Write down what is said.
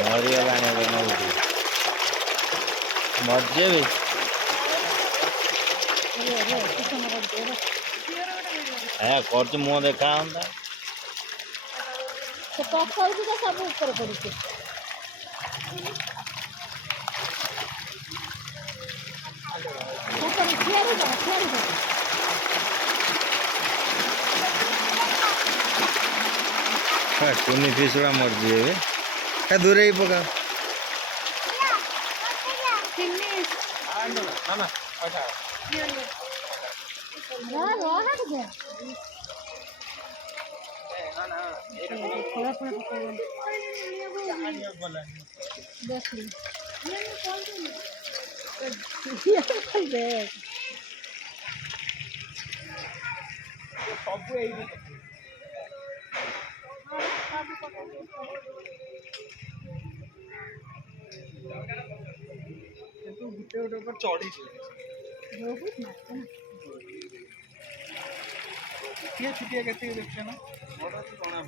ମରିଗଲାଣି ଏବେ ନଉଠି ମରିଯିବି କରୁଛି ମୁହଁ ଦେଖା ହନ୍ତା ପକାଉଛି ତ ସବୁ ଉପରେ ପଡୁଛି କୁନି ଫିସୁଡ଼ା ମରିଯିବେ ଦୂରେଇ ପକା ସବୁ ଏଇଠି କିନ୍ତୁ ଗୋଟେ ଗୋଟେ ଉପରେ ଚଢିଛି ଛୁଟିଆ ଛୁଟିଆ କେତେ ଦେଖୁଛ ନା ବଡ଼ ଜଣା